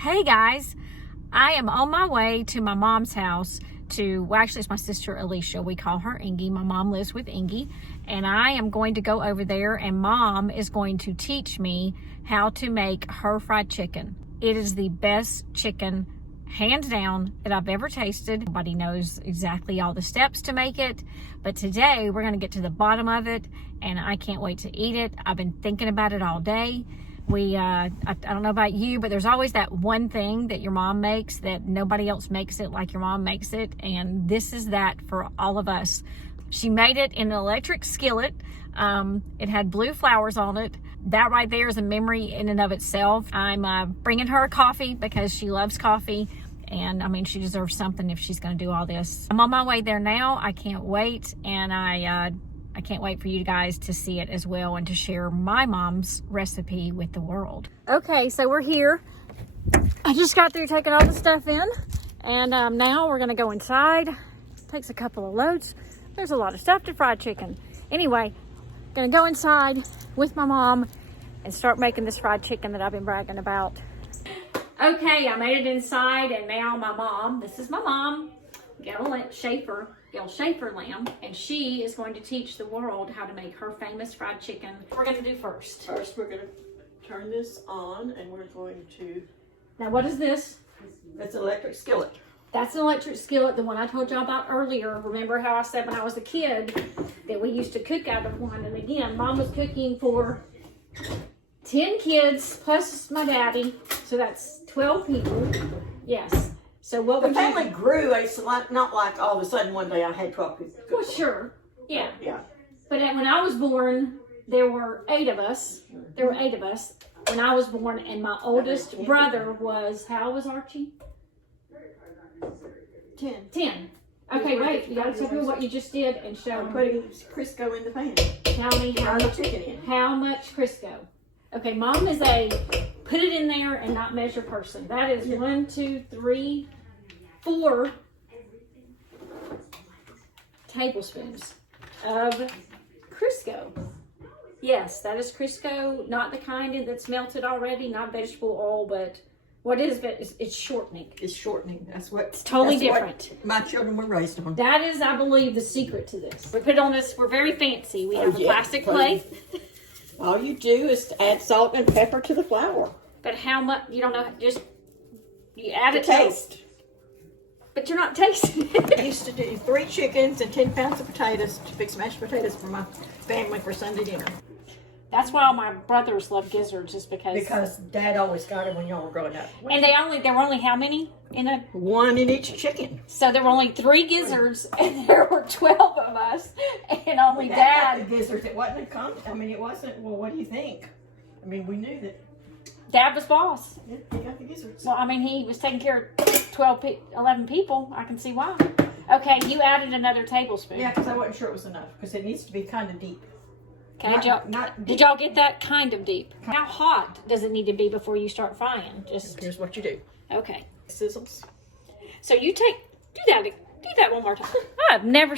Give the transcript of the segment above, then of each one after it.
Hey guys, I am on my way to my mom's house well, actually it's my sister Alicia. We call her Ingy. My mom lives with Ingy, and I am going to go over there, and Mom is going to teach me how to make her fried chicken. It is the best chicken, hands down, that I've ever tasted. Nobody knows exactly all the steps to make it, but today we're going to get to the bottom of it, and I can't wait to eat it. I've been thinking about it all day. I don't know about you, but there's always that one thing that your mom makes that nobody else makes it like your mom makes it, and this is that for all of us. She made it in an electric skillet. It had blue flowers on it. That right there is a memory in and of itself. I'm bringing her a coffee because she loves coffee, and I mean, she deserves something if she's going to do all this. I'm on my way there now. I can't wait, and I can't wait for you guys to see it as well and to share my mom's recipe with the world. Okay, so we're here. I just got through taking all the stuff in, and now we're gonna go inside. Takes a couple of loads. There's a lot of stuff to fried chicken. Anyway, gonna go inside with my mom and start making this fried chicken that I've been bragging about. Okay, I made it inside, and now my mom, this is my mom, Gail Schaefer Lamb, and she is going to teach the world how to make her famous fried chicken. What we're going to do first. First, we're going to turn this on, and we're going to... Now, what is this? That's an electric skillet. That's an electric skillet, the one I told y'all about earlier. Remember how I said when I was a kid that we used to cook out of one? And again, Mom was cooking for 10 kids plus my daddy, so that's 12 people. Yes. So what the family grew. It's not like all of a sudden one day I had 12 people. Well, sure. Yeah. Yeah. But when I was born, there were 8 of us. There were 8 of us when I was born, and my oldest brother was, how old was Archie? 10. Okay, wait. You gotta tell me what you just did and show I'm them. putting Crisco in the pan. How much chicken in. How much Crisco? Okay, Mom is a put it in there and not measure person. That is 1, 2, 3, 4 tablespoons of Crisco. Yes, that is Crisco, not the kind that's melted already, not vegetable oil, but what is it? It's shortening. It's shortening. That's what. It's totally different. What my children were raised on. That is, I believe, the secret to this. We put it on this. We're very fancy. We have a plastic plate. All you do is add salt and pepper to the flour. But how much? You don't know. Just you add it to taste. But you're not tasting it. I used to do 3 chickens and 10 pounds of potatoes to fix mashed potatoes for my family for Sunday dinner. That's why all my brothers love gizzards, is because Dad always got it when y'all were growing up. And there were only how many in a? 1 in each chicken. So there were only 3 gizzards, and there were 12 of us, and only Dad. Got the gizzards. It wasn't a I mean, it wasn't. Well, what do you think? I mean, we knew that. Dad was boss. Yeah, he got the gizzards. Well, I mean, he was taking care of 11 people. I can see why. Okay, you added another tablespoon. Yeah, because I wasn't sure it was enough, because it needs to be kind of deep. Okay, did y'all get that kind of deep? How hot does it need to be before you start frying? Here's what you do. Okay. Sizzles. So you do that one more time. I've never.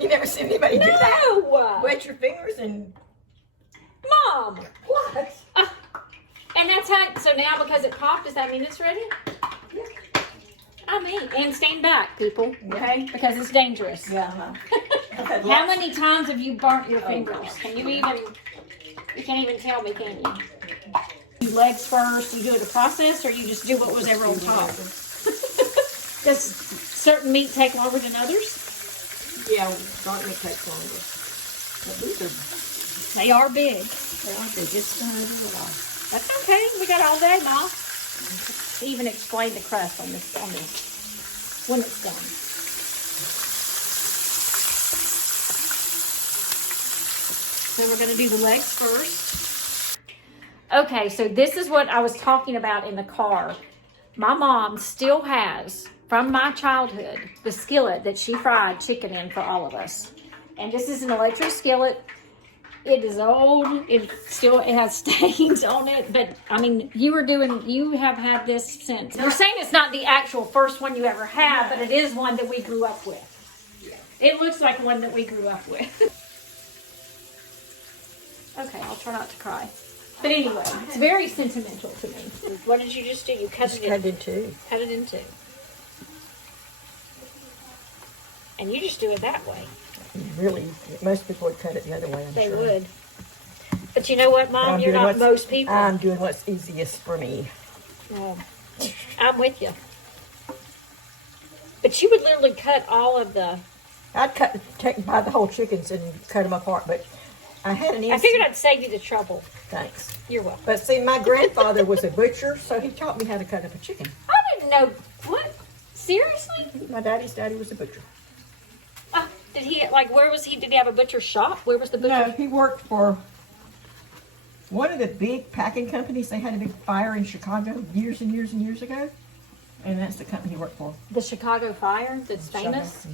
You never seen anybody do that? No. Wet your fingers and. Mom. What? And that's how. So now because it popped, does that mean it's ready? Yeah. I mean, and stand back, people. Okay, because it's dangerous. Yeah. How many times have you burnt your fingers? Can you even? You can't even tell me, can you? You legs first. You do it a process, or you just do what was ever on top. Does certain meat take longer than others? Yeah, dark meat takes longer. But They are big. They are big. It's gonna do a lot. That's okay. We got all day, Mom. Even explain the crust on this when it's done. So we're going to do the legs first. Okay, so this is what I was talking about in the car. My mom still has, from my childhood, the skillet that she fried chicken in for all of us. And this is an electric skillet. It is old. It has stains on it. But I mean, you have had this since. You're saying it's not the actual first one you ever had, but it is one that we grew up with. Yeah. It looks like one that we grew up with. Okay, I'll try not to cry. But anyway, it's very sentimental to me. What did you just do? You cut Just it cut in. it in two. Cut it in two. And you just do it that way. Really, most people would cut it the other way, I'm They sure. would. But you know what, But I'm Mom? You're doing not what's- most people. I'm doing what's easiest for me. I'm with you. But you would literally cut all of the... I'd buy the whole chickens and cut them apart, but I had an I figured I'd save you the trouble. Thanks. You're welcome. But see, my grandfather was a butcher, so he taught me how to cut up a chicken. I didn't know... What? Seriously? My daddy's daddy was a butcher. Did he, like, where was he? Did he have a butcher shop? Where was the butcher? No, he worked for one of the big packing companies. They had a big fire in Chicago years and years and years ago, and that's the company he worked for. The Chicago Fire that's famous?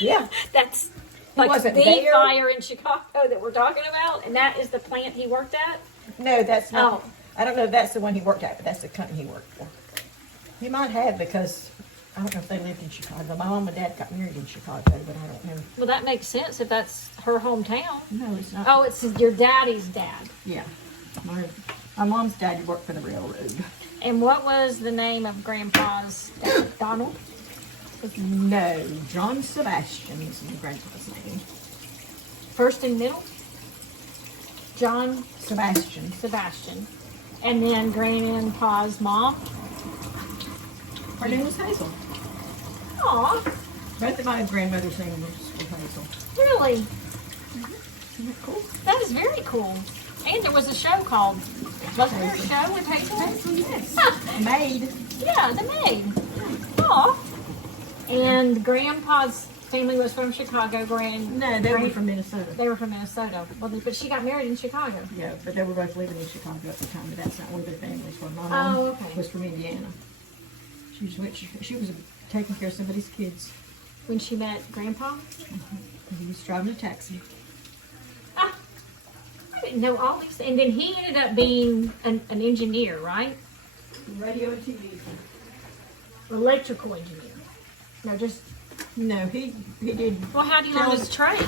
Yeah. That's like wasn't the there. fire in Chicago that we're talking about, and that is the plant he worked at? No, that's not. Oh. I don't know if that's the one he worked at, but that's the company he worked for. He might have, because I don't know if they lived in Chicago. My mom and dad got married in Chicago, but I don't know. Well, that makes sense if that's her hometown. No, it's not. Oh, it's your daddy's dad. Yeah. My mom's daddy worked for the railroad. And what was the name of Grandpa's dad? Donald? No, John Sebastian is my grandpa's name. First and middle? John Sebastian. Sebastian. And then Grandpa's mom? Her name was Hazel. Aw, Both of my grandmother's name was Hazel. really? Isn't that cool? That is very cool. And there was a show called, wasn't there a show with Hazel? Hazel, yes. Huh. Maid. Yeah, the maid. Aw. And Grandpa's family was from Chicago. No, they were from Minnesota. They were from Minnesota. Well, but she got married in Chicago. Yeah, but they were both living in Chicago at the time, but that's not where their families were. My mom okay. was from Indiana. She was taking care of somebody's kids. When she met Grandpa? He was driving a taxi. Ah, I didn't know all these. And then he ended up being an engineer, right? Radio and TV. Electrical engineer. No, just, No, he did. well, how do you learn his trade?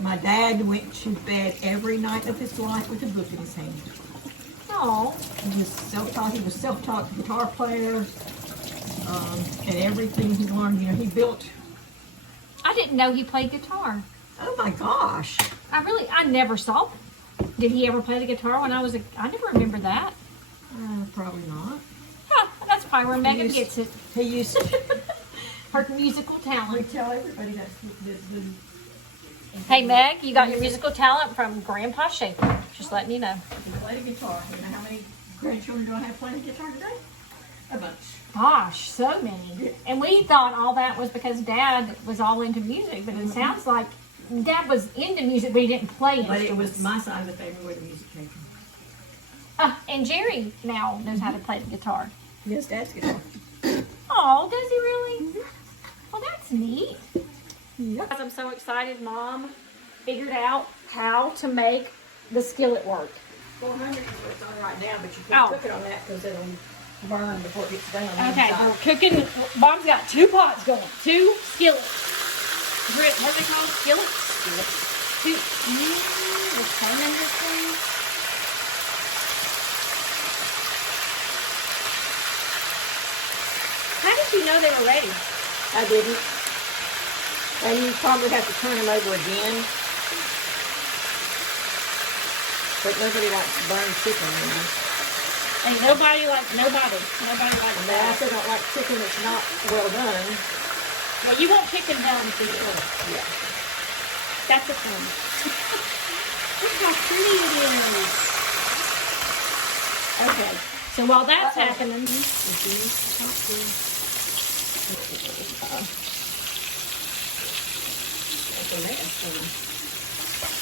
My dad went to bed every night of his life with a book in his hand. Oh, He was self-taught. He was self-taught guitar player, and everything he learned. You know, he built. I didn't know he played guitar. Oh my gosh! I never saw him. Did he ever play the guitar when I never remember that. Probably not. Huh, that's probably where Megan used- gets it. He used to. Her musical We talent. tell everybody that's the Hey, Meg, you got your musical talent from Grandpa Shaper. Just letting you know. he played a guitar. You know how many grandchildren do I have playing guitar today? A bunch. Gosh, so many. And we thought all that was because Dad was all into music, but it sounds like Dad was into music, but he didn't play But it instruments. was my side of the family where the music came from. And Jerry now knows how to play the guitar. Yes, Dad's guitar. Oh, does he really? Well, that's neat. Yep. I'm so excited. Mom figured out how to make the skillet work. 400 is what's on right now, but you Oh. can't cook it on that because it'll burn before it gets done. on the Okay, inside. we're cooking. Mom's got 2 pots going. 2 skillets. What are they called? Skillets? Skillets. 2. The same in this thing. How did you know they were ready? I didn't. And you probably have to turn them over again. But nobody likes burned chicken, you know. And nobody likes And they that. also don't like chicken that's not well done. Well, you want chicken done for you. Yeah. That's the thing. Look how pretty it is. Okay, so while that's happening,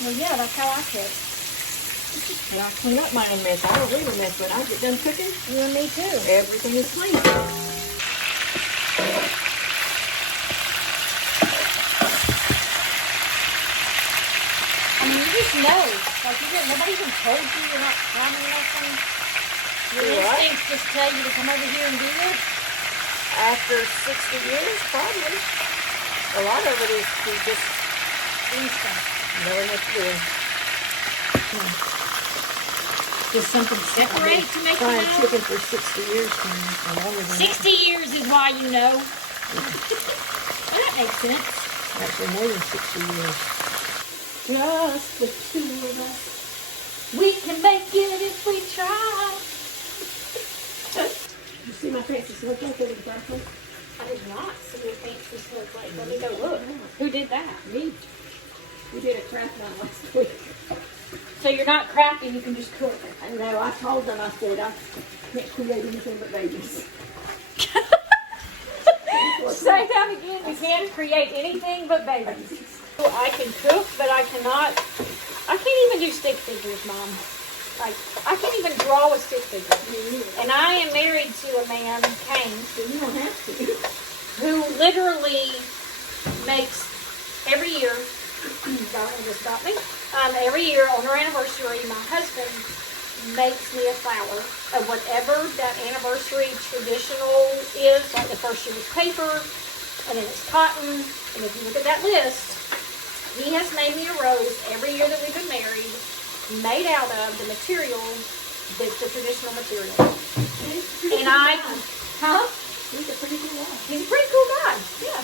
well, yeah, that's how I cook. Well, I clean up my own mess. I don't leave a mess when I get done cooking. You and me too. Everything is clean. I mean, you just know. Like, nobody even told you you're not climbing nothing. Your You're right. instincts just tell you to come over here and do it. After 60 years, probably. A lot of it is just Instinct. knowing what to do. Does something separate to make you Fried know? chicken for 60 years or longer than 60 years is why you know. Well, that makes sense. that. Actually, more than 60 years. Just the two of us. We can make it if we try. You see my fancy snowflake over the bathroom? I did not see your fancy snowflake. Let me go look. Who did that? Me. We did a craft night last week. So you're not crafty, you can just cook. I know, I told them, I said, I can't create anything but babies. Say that again. You can't create anything but babies. I can cook, but I can't even do stick figures, Mom. Like, I can't even draw a stick figure. And I am married to a man, Kane, So you don't have to. who literally makes every year, darling just got me, every year on our anniversary, my husband makes me a flower of whatever that anniversary traditional is. Like the first year was paper, and then it's cotton, and if you look at that list, he has made me a rose every year that we've been married, made out of the material that's the traditional material. And huh? He's a pretty good guy. He's a pretty cool guy. Yeah.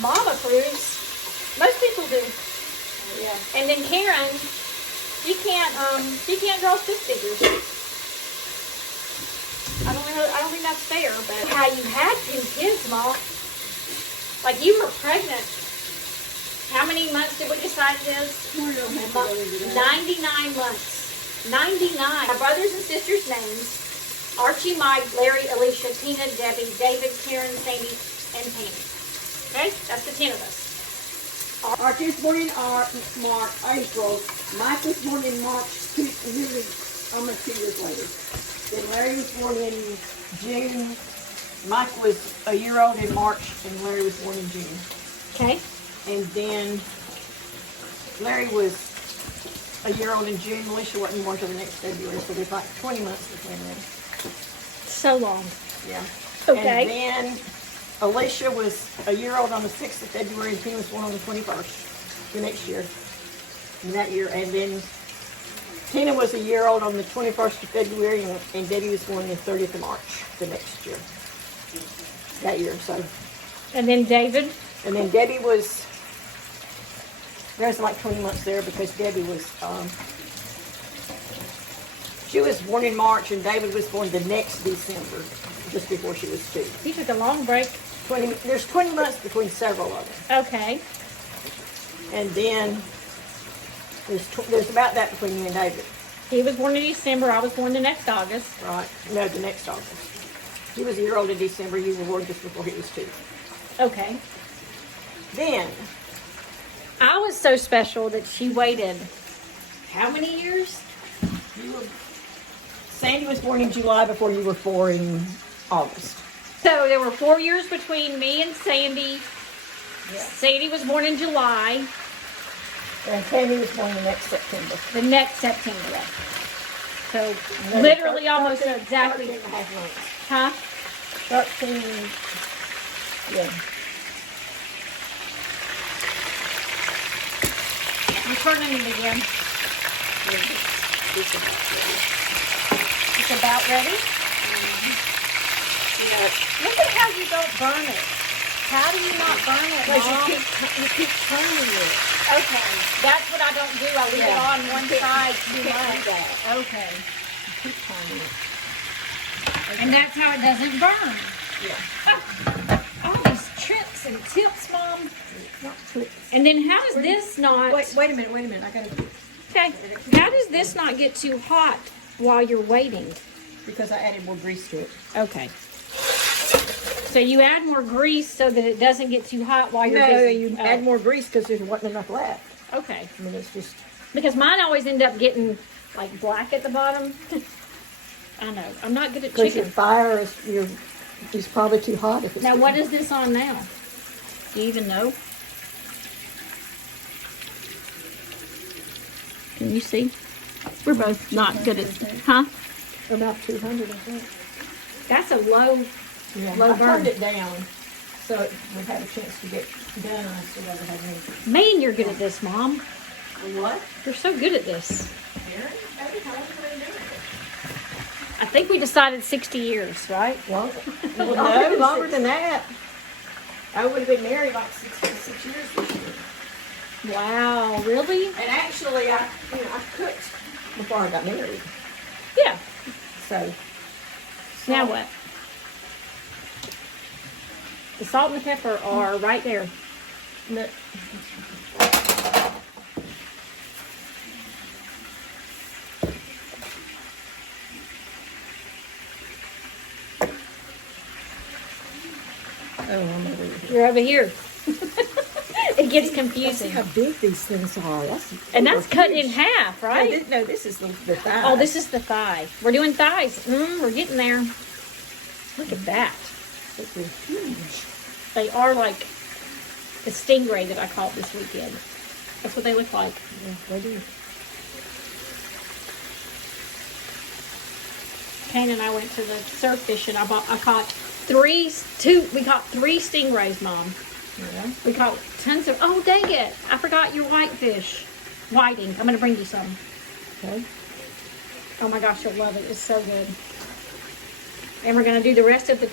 Mom approves. Most people do. Yeah. And then Karen, she can't draw stick figures. I don't think that's fair, but how you had 10 kids, Mom. Like you were pregnant. How many months did we decide this? 99 months. 99. My brothers and sisters' names: Archie, Mike, Larry, Alicia, Tina, Debbie, David, Karen, Sandy, and Tammy. Okay? That's the 10 of us. Archie was born in April. Mike was born in March, really almost 2 years later. Then Larry was born in June. Mike was a year old in March, and Larry was born in June. Okay? And then Larry was a year old in June. Alicia wasn't born until the next February, so there's like 20 months between them. So long. Yeah. Okay. And then Alicia was a year old on the 6th of February, and Tina was born on the 21st, the next year, in that year. And then Tina was a year old on the 21st of February, and Debbie was born the 30th of March, the next year, that year. So, And then David. and then Debbie was, there's like 20 months there because Debbie was, she was born in March, and David was born the next December, just before she was 2. He took a long break. There's 20 months between several of them. Okay. And then there's about that between you and David, He was born in December. I was born the next August. right? No, the next August. He was a year old in December. You were born just before he was 2. Okay. Then, I was so special that she waited how many years? Sandy was born in July before you were 4 in August. So there were 4 years between me and Sandy. Yeah. Sandy was born in July. And Tammy was born the next September. The next September. So No, literally 13 almost exactly. 13 and a half months. Huh? 13, yeah. I'm turning it again. It's about ready. Yeah. Look at how you don't burn it. How do you not burn it, Because Mom? you keep turning it. Okay, that's what I don't do. I leave it Yeah. on one side too You can't much. do that. Okay, Keep turning it. and that's how it doesn't burn. Yeah. All these tricks and tips, Mom. Not tricks. And then how does this not? Wait a minute. I gotta, Okay, how does this not get too hot while you're waiting? because I added more grease to it. Okay. So you add more grease so that it doesn't get too hot while you're No, busy. you Oh, add more grease because there wasn't enough left. Okay. I mean, it's just, Because mine always end up getting like black at the bottom. I know. I'm not good at because your chicken. fire is probably too hot if it's. Now what is this on now? Do you even know? Can you see? We're both not good at, huh? About 200, I think. That's a low. Yeah, Low I turned burn. it down so it would have a chance to get done. I still haven't had any. Man, you're good at this, Mom. What? You're so good at this. Aaron? How long have I been doing it? I think we decided 60 years, right? Well, no, longer than that. I would have been married like 66 years this year. Wow, really? And actually, I cooked before I got married. Yeah. So Now what? The salt and the pepper are right there. no, oh, I'm over here. You're over here. It gets See confusing. how big these things are. And that's cut in half, right? No, this is the thigh. Oh, this is the thigh. We're doing thighs. We're getting there. Look at that. They're huge. They are like the stingray that I caught this weekend. That's what they look like. Yeah, they do. Kane and I went to the surf fishing. We caught three stingrays, Mom. Yeah. We caught tons of, oh dang it, I forgot your whitefish. Whiting. I'm going to bring you some. Okay. Oh my gosh, you'll love it. It's so good. And we're going to do the rest of the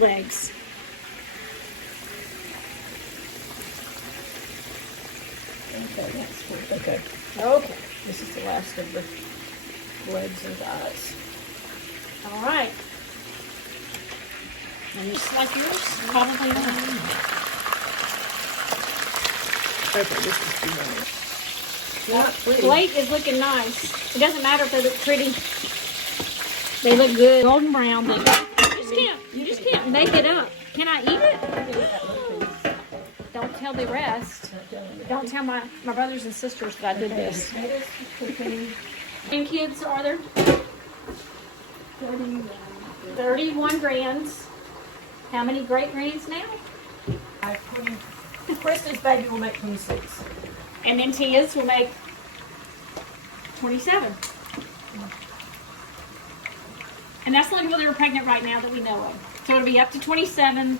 legs. Okay, that's good. Okay. Okay. This is the last of the legs and thighs. All right. And just like yours, probably not. Okay, this is too much. Not The pretty. plate is looking nice. It doesn't matter if they look pretty. They look good. Golden brown, but you just can't make it up. Can I eat it? Don't tell the rest. Don't tell my brothers and sisters that I did this. And kids, are there? 31 grands. How many great grands now? Kristen's baby will make 26. And then Tia's will make 27. And that's the only people that are pregnant right now that we know of. So it'll be up to 27.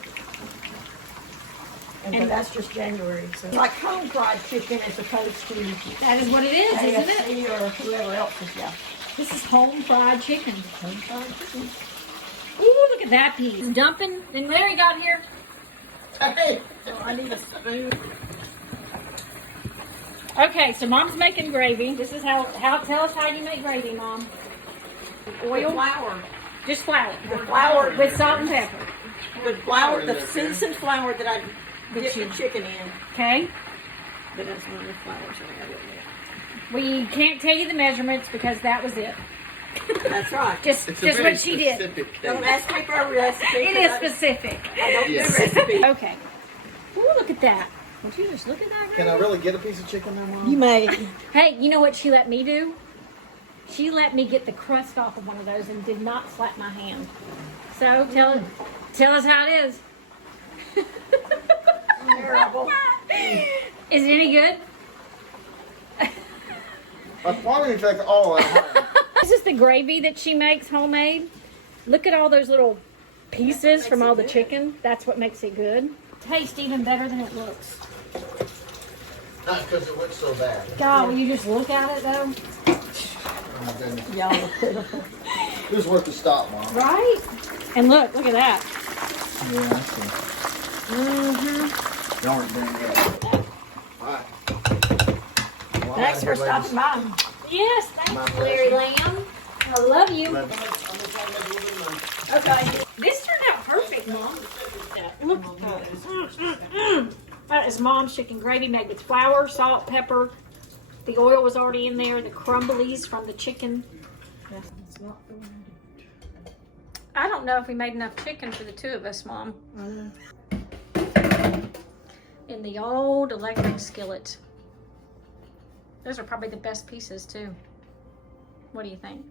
But that's just January. So like home fried chicken as opposed to That is what it is, isn't it? KFC or whoever else is, yeah. This is home fried chicken. Home fried chicken. Ooh, look at that piece. Dumping. Then Larry got here. Hey, I need a spoon. Okay, so Mom's making gravy. This is how tell us how you make gravy, Mom. Oil? Flour. Just flour. The flour. With salt and pepper. The flour, the seasoned flour that I dip the chicken in. Okay? But that's not enough flour, so I got it. We can't tell you the measurements because that was it. That's right. Just what she did. Don't ask me for a recipe. It is specific. I don't Yes. do recipes. Okay. Ooh, look at that. Would you just look at that? Can I really get a piece of chicken there, Mom? You may. Hey, you know what she let me do? She let me get the crust off of one of those and did not slap my hand. So tell us how it is. Terrible. Is it any good? I probably in fact all at home. This is the gravy that she makes homemade. Look at all those little pieces from all the chicken. That's what makes it good. Tastes even better than it looks. Not because it looks so bad. God, will you just look at it though? Oh my goodness. Y'all are pitiful. It was worth the stop, Mom. Right? And look at that. Yeah, I see. Mm-hmm. Y'all aren't doing good. Alright. Well, Thanks for ladies. stopping by. Yes, thanks, Larry Lamb. I love you. Okay. This turned out perfect, Mom. Look at that. That is Mom's chicken gravy made with flour, salt, pepper. The oil was already in there. The crumblies from the chicken. I don't know if we made enough chicken for the two of us, Mom. In the old electric skillet. Those are probably the best pieces, too. What do you think?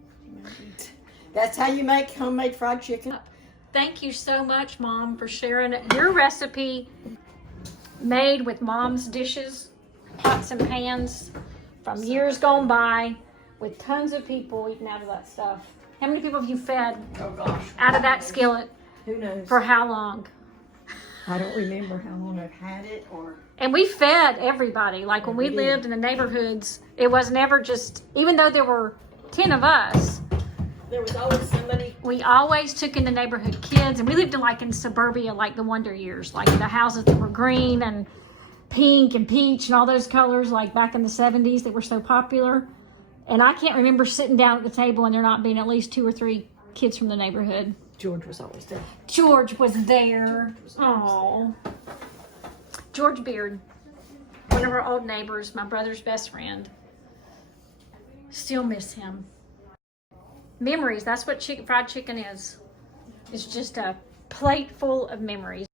That's how you make homemade fried chicken. Thank you so much, Mom, for sharing your recipe made with Mom's dishes, pots and pans from years gone by with tons of people eating out of that stuff. How many people have you fed Oh gosh. out of that skillet Who knows? for how long? I don't remember how long I've had it or. And we fed everybody. Like when we lived in the neighborhoods, it was never just, even though there were 10 of us, there was always somebody. We always took in the neighborhood kids, and we lived in suburbia, like the Wonder Years, like the houses that were green and pink and peach and all those colors, like back in the 70s that were so popular. And I can't remember sitting down at the table and there not being at least 2 or 3 kids from the neighborhood. George was always there. George was there. Oh, George Beard, one of our old neighbors, my brother's best friend. Still miss him. Memories, that's what fried chicken is. It's just a plate full of memories.